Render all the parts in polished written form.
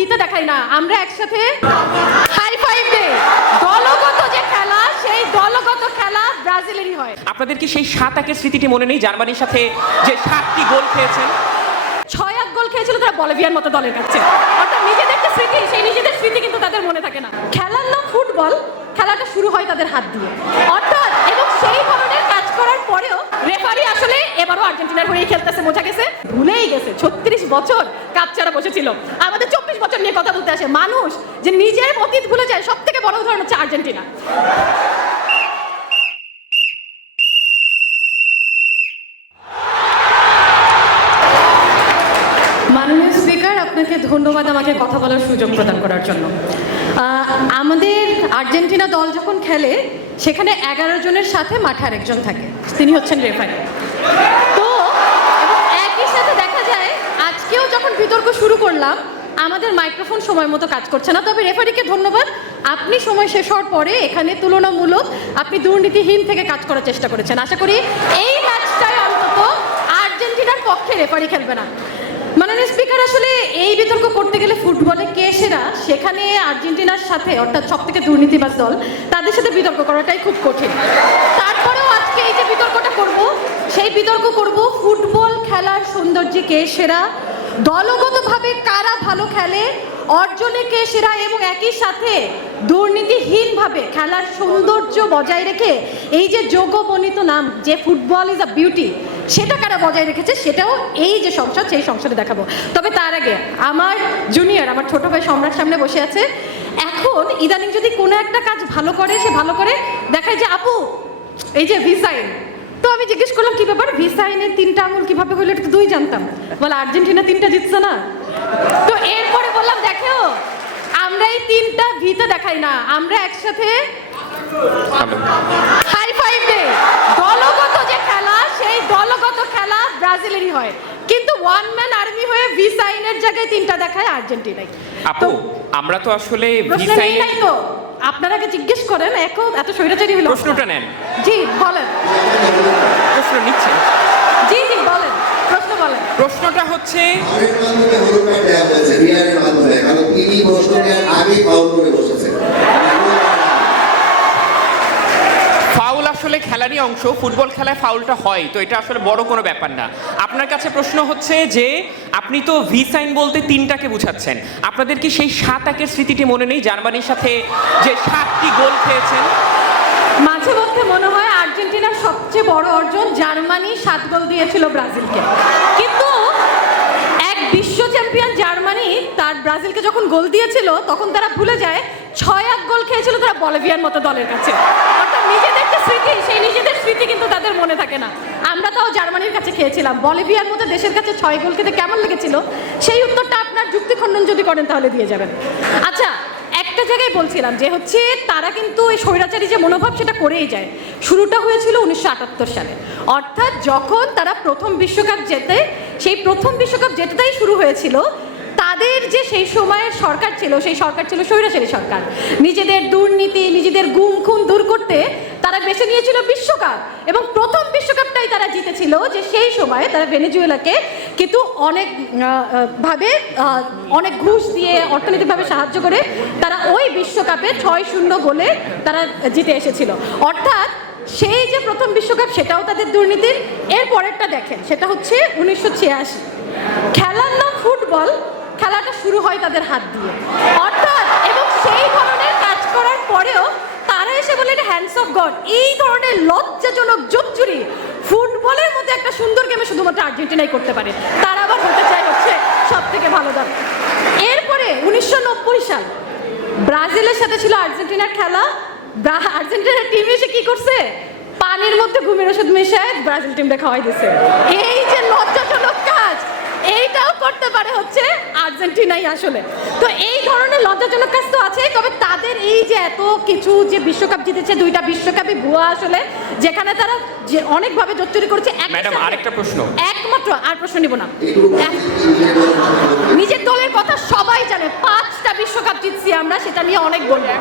ভিতে দেখাই না, আমরা একসাথে হাই ফাইভ দে। দলগত যে খেলা, সেই দলগত খেলা ব্রাজিলেরই হয়। আপনাদের কি সেই 7-1 স্মৃতিটি মনে নেই জার্মানির সাথে যে 7টি গোল খেয়েছেন? 6-1 গোল খেয়েছিল তারা বলিভিয়ার মতো দলের কাছে। অর্থাৎ নিজেদের যে স্মৃতি, সেই নিজেদের স্মৃতি কিন্তু তাদের মনে থাকে না। খেলার নাম ফুটবল, খেলাটা শুরু হয় তাদের হাত দিয়ে। অর্থাৎ এবং সেই ধরনের কাজ করার পরেও রেফারি আসলে এবারও আর্জেন্টিনার হয়েই খেলতেছে, বোঝা গেছে, ভুলেই গেছে 36 বছর কাপ ছাড়া বসেছিল। আমাদের 24 বছর নিয়ে কথা বলতে আসে মানুষ, যে নিজের অতীত ভুলে যায়। সব থেকে বড় উদাহরণ হচ্ছে আর্জেন্টিনা। মাননীয় স্পিকার, আপনাকে ধন্যবাদ আমাকে কথা বলার সুযোগ প্রদান করার জন্য। আমাদের আর্জেন্টিনা দল যখন খেলে, সেখানে 11 জনের সাথে মাঠে আরেকজন থাকে, তিনি হচ্ছেন রেফারি। তো এবং একই সাথে দেখা যায় আজকেও যখন বিতর্ক শুরু করলাম, আমাদের মাইক্রোফোন সময় মতো কাজ করছে না। তবে রেফারিকে ধন্যবাদ, আপনি সময় শেষ হওয়ার পরে এখানে তুলনামূলক আপনি দুর্নীতিহীন থেকে কাজ করার চেষ্টা করেছেন। আশা করি এই ম্যাচটায় অন্তত আর্জেন্টিনার পক্ষে রেফারি খেলবে না। মাননীয় স্পিকার, আসলে এই বিতর্ক করতে গেলে ফুটবলে কে সেরা, সেখানে আর্জেন্টিনার সাথে অর্থাৎ সব থেকে দুর্নীতিবাজ দল, তাদের সাথে বিতর্ক করাটাই খুব কঠিন। তারপরেও আজকে এই যে বিতর্কটা করব, সেই বিতর্ক করব ফুটবল খেলার সৌন্দর্যে কে সেরা, দলগতভাবে কারা ভালো খেলে, অর্জনে কে সেরা, এবং একই সাথে দুর্নীতিহীনভাবে খেলার সৌন্দর্য বজায় রেখে এই যে যোগ্যবর্ণিত নাম যে ফুটবল ইজ আ বিউটি, সেটা কারা বজায় রেখেছে, সেটাও এই যে সংসদ, সেই সংসদে দেখাবো। তবে তার আগে আমার জুনিয়র, আমার ছোট ভাই সম্রাট সামনে বসে আছে। এখন ইদানিং যদি কোনো একটা কাজ ভালো করে, সে ভালো করে দেখায় যে আপু এই যে ভিসাইন, তো আমি জিজ্ঞেস করলাম কি ব্যাপার, ভিসাইনের 3টা আঙুল কিভাবে হইলো, এটা তো 2 জানতাম। বলে আর্জেন্টিনা 3টা জিতছে না। তো এরপরে বললাম দেখো, আমরা এই 3টা ভিতে দেখাই না, আমরা একসাথে হাই ফাইভ দে। দলগত যে খেলা, সেই দলগত খেলা ব্রাজিলেরই হয়, কিন্তু ওয়ান ম্যান আর্মি হয়ে ভিসাইনের জায়গায় 3টা দেখায় আর্জেন্টিনাই। আপু, আমরা তো আসলে ভিসাইনের তো আপনারা আগে জিজ্ঞেস করেন, এত স্বৈরাচারী হলো। প্রশ্নটা নেন। জি বলেন। প্রশ্ন নিচ্ছেন? জি জি বলেন, প্রশ্ন বলেন। প্রশ্নটা হচ্ছে ফাউল আসলে খেলারই অংশ, ফুটবল খেলায় ফাউলটা হয়, তো এটা আসলে বড় কোনো ব্যাপার না। আপনার কাছে প্রশ্ন হচ্ছে যে আপনি তো ভি সাইন বলতে 3টাকে বুঝাচ্ছেন, আপনাদের কি সেই 7-1 স্মৃতিটি মনে নেই জার্মানির সাথে যে 7টি গোল খেয়েছেন? মাঝে মধ্যে মনে হয় আর্জেন্টিনার সবচেয়ে বড় অর্জন জার্মানি 7 গোল দিয়েছিল ব্রাজিলকে, কিন্তু এক বিশ্ব চ্যাম্পিয়ন জার্মানি তার ব্রাজিলকে যখন গোল দিয়েছিল, তখন তারা ভুলে যায় 6-1 গোল খেয়েছিল তারা বলিভিয়ার মতো দলের কাছে। অর্থাৎ নিজেদের যে স্মৃতি, সেই নিজেদের স্মৃতি কিন্তু তাদের মনে থাকে না। আমরা তাও জার্মানির কাছে খেয়েছিলাম, বলিভিয়ার মতো দেশের কাছে 6 গোল খেতে কেমন লেগেছিল, সেই উত্তরটা আপনার যুক্তি খণ্ডন যদি করেন তাহলে দিয়ে যাবেন। আচ্ছা, একটা জায়গায় বলছিলাম যে হচ্ছে তারা কিন্তু এই স্বৈরাচারী যে মনোভাব, সেটা করেই যায়। শুরুটা হয়েছিল 1978 সালে, অর্থাৎ যখন তারা প্রথম বিশ্বকাপ জেতে, সেই প্রথম বিশ্বকাপ জেতেটাই শুরু হয়েছিল তাদের যে সেই সময়ের সরকার ছিল, সেই সরকার ছিল স্বৈরাচারী সরকার। নিজেদের দুর্নীতি, নিজেদের গুম খুন দূর করতে তারা বেছে নিয়েছিল বিশ্বকাপ, এবং প্রথম বিশ্বকাপটাই তারা জিতেছিল, যে সেই সময়ে তারা ভেনেজুয়েলাকে কিন্তু ভাবে অনেক ঘুষ দিয়ে অর্থনৈতিকভাবে সাহায্য করে তারা ওই বিশ্বকাপে 6-0 গোলে তারা জিতে এসেছিল। অর্থাৎ সেই যে প্রথম বিশ্বকাপ, সেটাও তাদের দুর্নীতির। এর পরেরটা দেখেন, সেটা হচ্ছে 1986। খেলার নাম ফুটবল, খেলাটা শুরু হয় তাদের হাত দিয়ে। অর্থাৎ এবং সেই ধরনের কাজ করার পরেও তারা এসে বলে এটা হ্যান্ডস অফ গড। এই ধরনের লজ্জাজনক জোচ্চুরি ফুটবলের মধ্যে একটা সুন্দর গেমে শুধুমাত্র আর্জেন্টিনাই করতে পারে। তারা আবার বলতে চায় হচ্ছে সব থেকে ভালো দল। এরপরে 1990 সাল ব্রাজিলের সাথে ছিল আর্জেন্টিনার খেলা। আর্জেন্টিনার টিম এসে কি করছে, পানির মধ্যে ঘুমের ওষুধ মিশায় ব্রাজিল টিমটা খাওয়াই দিছে। এই যে লজ্জাজনক কাজ, এইটাও করতে পারে হচ্ছে আর্জেন্টিনাই আসলে। তো এই ধরনের লজ্জাজনক কাজ তো আছে, তবে তাদের এই যে এত কিছু, যে বিশ্বকাপ জিতেছে 2টা বিশ্বকাপই ভুয়া আসলে, যেখানে তারা যে অনেকভাবে জোচ্চুরি করেছে। ম্যাডাম, আরেকটা প্রশ্ন, একমাত্র আর প্রশ্ন নিব না। নিজের দলের কথা সবাই জানে, 5টা বিশ্বকাপ জিতছি আমরা, সেটা নিয়ে অনেক বলবো,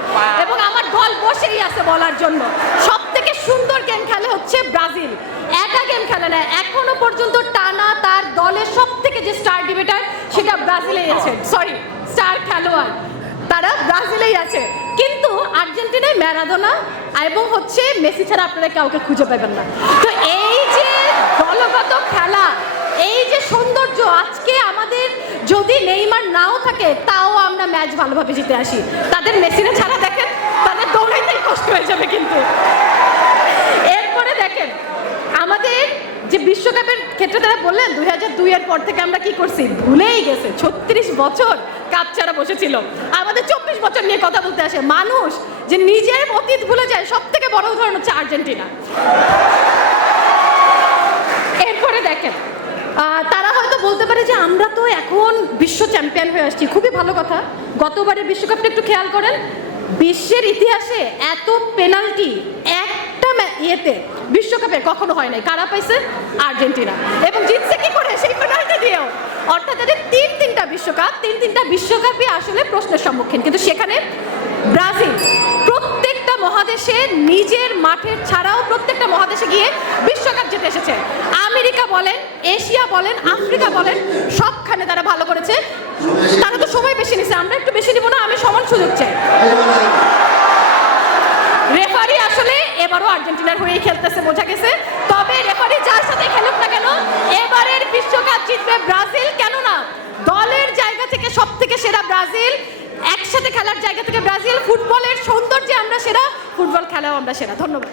এবং আমার দল বসেই আছে বলার জন্য। সব থেকে সুন্দর গেম খেলে হচ্ছে ব্রাজিল, একা গেম খেলে না এখনো পর্যন্ত টানা। তার দলের সব থেকে যে স্টার ডিবেটার, সেটা ব্রাজিলে এসেছে, সরি স্টার খেলোয়াড় তারা ব্রাজিলেই আছে, কিন্তু আর্জেন্টিনায় ম্যারাডোনা এবং হচ্ছে মেসি ছাড়া আপনারা কাউকে খুঁজে পাবেন না। তো এই যে দলগত খেলা, এই যে সৌন্দর্য, আজকে আমাদের যদি নেইমার নাও থাকে তাও আমরা ম্যাচ ভালোভাবে জিতে আসি। তাদের মেসিরা ছাড়া দেখেন তাদের দৌড়াইতেই কষ্ট হয়ে যাবে। কিন্তু এরপরে দেখেন আমাদের যে বিশ্বকাপের ক্ষেত্রে তারা বললেন 2002 পর থেকে আমরা কি করছি, ভুলেই গেছে। 36 বছর কাপ ছাড়া বসেছিল, আমাদের 24 বছর নিয়ে কথা বলতে আসে। মানুষ যে নিজের অতীত ভুলে যায়, সব থেকে বড় উদাহরণ হচ্ছে আর্জেন্টিনা। এরপরে দেখেন তারা হয়তো বলতে পারে যে আমরা তো এখন বিশ্ব চ্যাম্পিয়ন হয়ে আসছি, খুবই ভালো কথা। গতবারের বিশ্বকাপটা একটু খেয়াল করেন, বিশ্বের ইতিহাসে এত পেনাল্টি একটা ইয়েতে বিশ্বকাপে কখনো হয় নাই। কারা পাইছে? আর্জেন্টিনা। এবং জিতছে কি করে? সেই পেনাল্টি দিয়েও। অর্থাৎ তাদের তিনটা বিশ্বকাপই আসলে প্রশ্নের সম্মুখীন। কিন্তু সেখানে ব্রাজিল প্রত্যেকটা মহাদেশে নিজের মাঠের ছাড়াও প্রত্যেকটা মহাদেশে গিয়ে বিশ্বকাপ জিতে এসেছে। আমেরিকা বলেন, এশিয়া বলেন, আফ্রিকা বলেন, সবখানে তারা ভালো করেছে। তারা তো সময় বেশি নিছে, আমরা একটু বেশি নিব না? আমি সমান সুযোগ চাই। রেফারি আসলে এবারও আর্জেন্টিনার হয়েই খেলতেছে, বোঝা গেছে। তবে রেফারি যার সাথে খেলুক না কেন, এবারের বিশ্বকাপ জিতবে ব্রাজিল। কেননা দলের জায়গা থেকে সব থেকে সেরা ব্রাজিল, একসাথে খেলার জায়গা থেকে ব্রাজিল, ফুটবলের সৌন্দর্যে আমরা সেরা, ফুটবল খেলাও আমরা সেরা। ধন্যবাদ।